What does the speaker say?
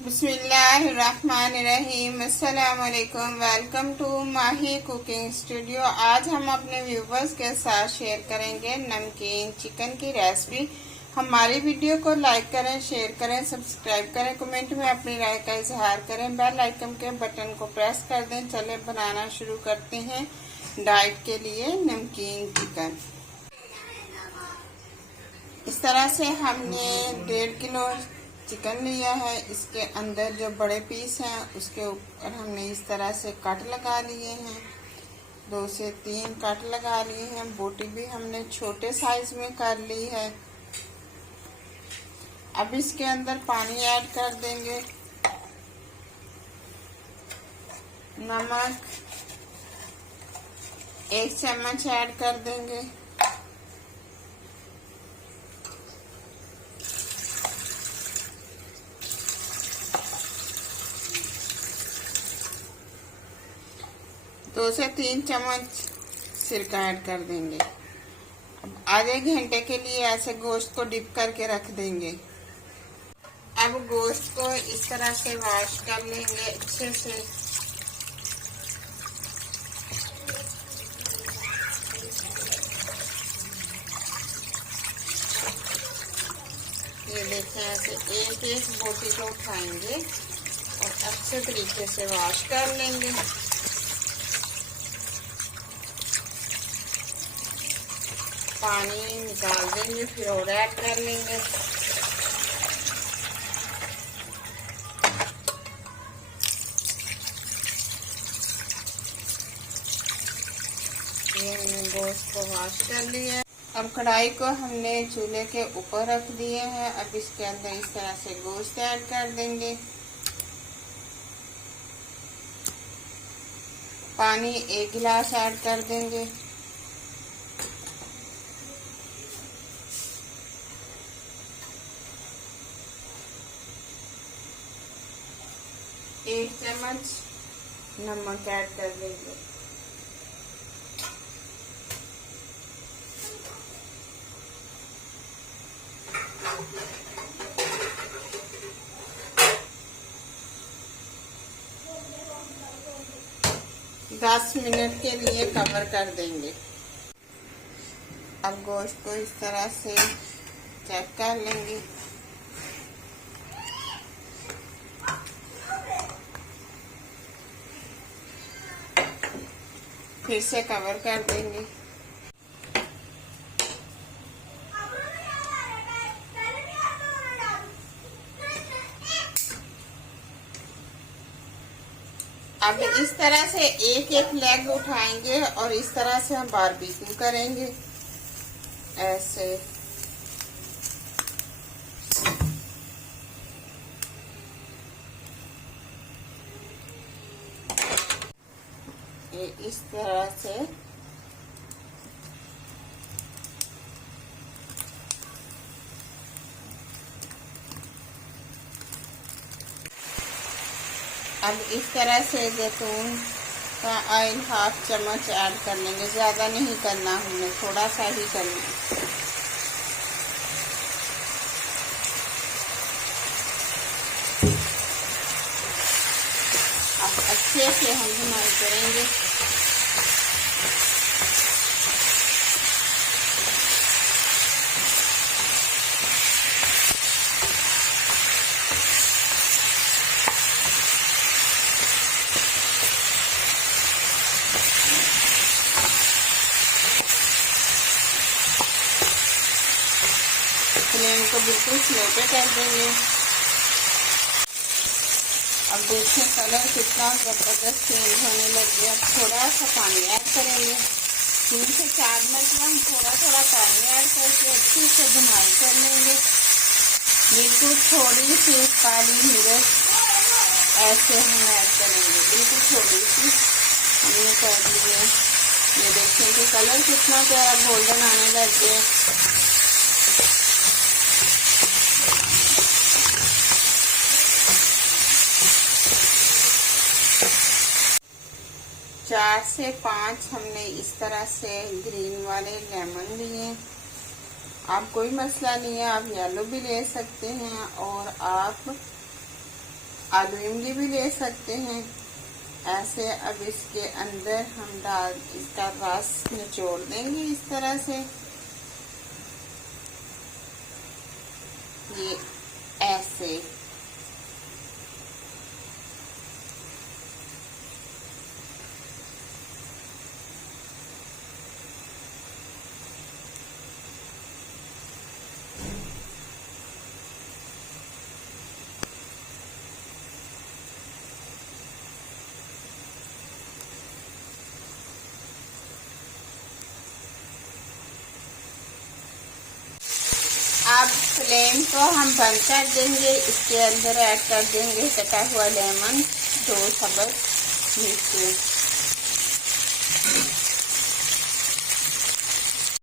बिस्मिल्लाहिर्रहमानिर्रहीम। अस्सलाम वालेकुम। Welcome to Mahi cooking studio. आज हम अपने व्यूवर्स के साथ शेयर करेंगे नमकीन चिकन की रेसिपी। हमारी वीडियो को लाइक करें, शेयर करें, सब्सक्राइब करें, कमेंट में अपनी राय का इजहार करें, बेल आइकन के बटन को प्रेस कर दें। चले बनाना शुरू करते हैं डाइट के लिए नमकीन चिकन। इस तरह से हमने 1.5 किलो चिकन लिया है। इसके अंदर जो बड़े पीस हैं उसके ऊपर हमने इस तरह से कट लगा लिए हैं। 2 से 3 कट लगा लिए हैं। बोटी भी हमने छोटे साइज में कर ली है। अब इसके अंदर पानी ऐड कर देंगे, नमक 1 चम्मच ऐड कर देंगे, दो से 3 चम्मच सिरका ऐड कर देंगे। अब आधे घंटे के लिए ऐसे गोश्त को डिप करके रख देंगे। अब गोश्त को इस तरह से वॉश कर लेंगे अच्छे से। ये देखें, ऐसे एक एक बोटी को उठाएंगे और अच्छे तरीके से वॉश कर लेंगे। पानी निकाल देंगे, फिर और ऐड कर लेंगे। ये हमने गोश्त को वॉश कर लिया। अब कढ़ाई को हमने चूल्हे के ऊपर रख दिए हैं। अब इसके अंदर इस तरह से गोश्त ऐड कर देंगे। पानी 1 गिलास ऐड कर देंगे। एक चम्मच नमक ऐड कर देंगे। दस मिनट के लिए कवर कर देंगे। अब गोश्त को इस तरह से चेक कर लेंगे। फिर से कवर कर देंगे। अब इस तरह से एक एक लेग उठाएंगे और इस तरह से हम बारबेक्यू करेंगे ऐसे। इस तरह से अब इस तरह से जैतून का ऑयल 1/2 चम्मच ऐड कर लेंगे। ज़्यादा नहीं करना, हमने थोड़ा सा ही करना है। अब अच्छे से हम भुनाई करेंगे। फ्लेम को बिल्कुल स्लो पे कर देंगे। अब देखिए कलर कितना जबरदस्त चेंज होने लग गया। थोड़ा सा पानी ऐड करेंगे। 3 से 4 मिनट में हम थोड़ा थोड़ा पानी ऐड करके अच्छे से भुनाई कर लेंगे। बिल्कुल थोड़ी सी काली मिर्च ऐसे हम ऐड करेंगे, बिल्कुल थोड़ी सी हमने कर ली है। ये देखिए कि कलर कितना प्यारा गोल्डन आने लग गया। चार से 5 हमने इस तरह से ग्रीन वाले लेमन लिए। आप कोई मसला नहीं है, आप येलो भी ले सकते हैं और आप आलू इमली भी ले सकते हैं। ऐसे अब इसके अंदर हम इसका रस निचोड़ देंगे इस तरह से। ये ऐसे अब फ्लेम को हम बंद कर देंगे। इसके अंदर ऐड कर देंगे कटा हुआ लेमन, 2 सब्ज़ मिर्ची।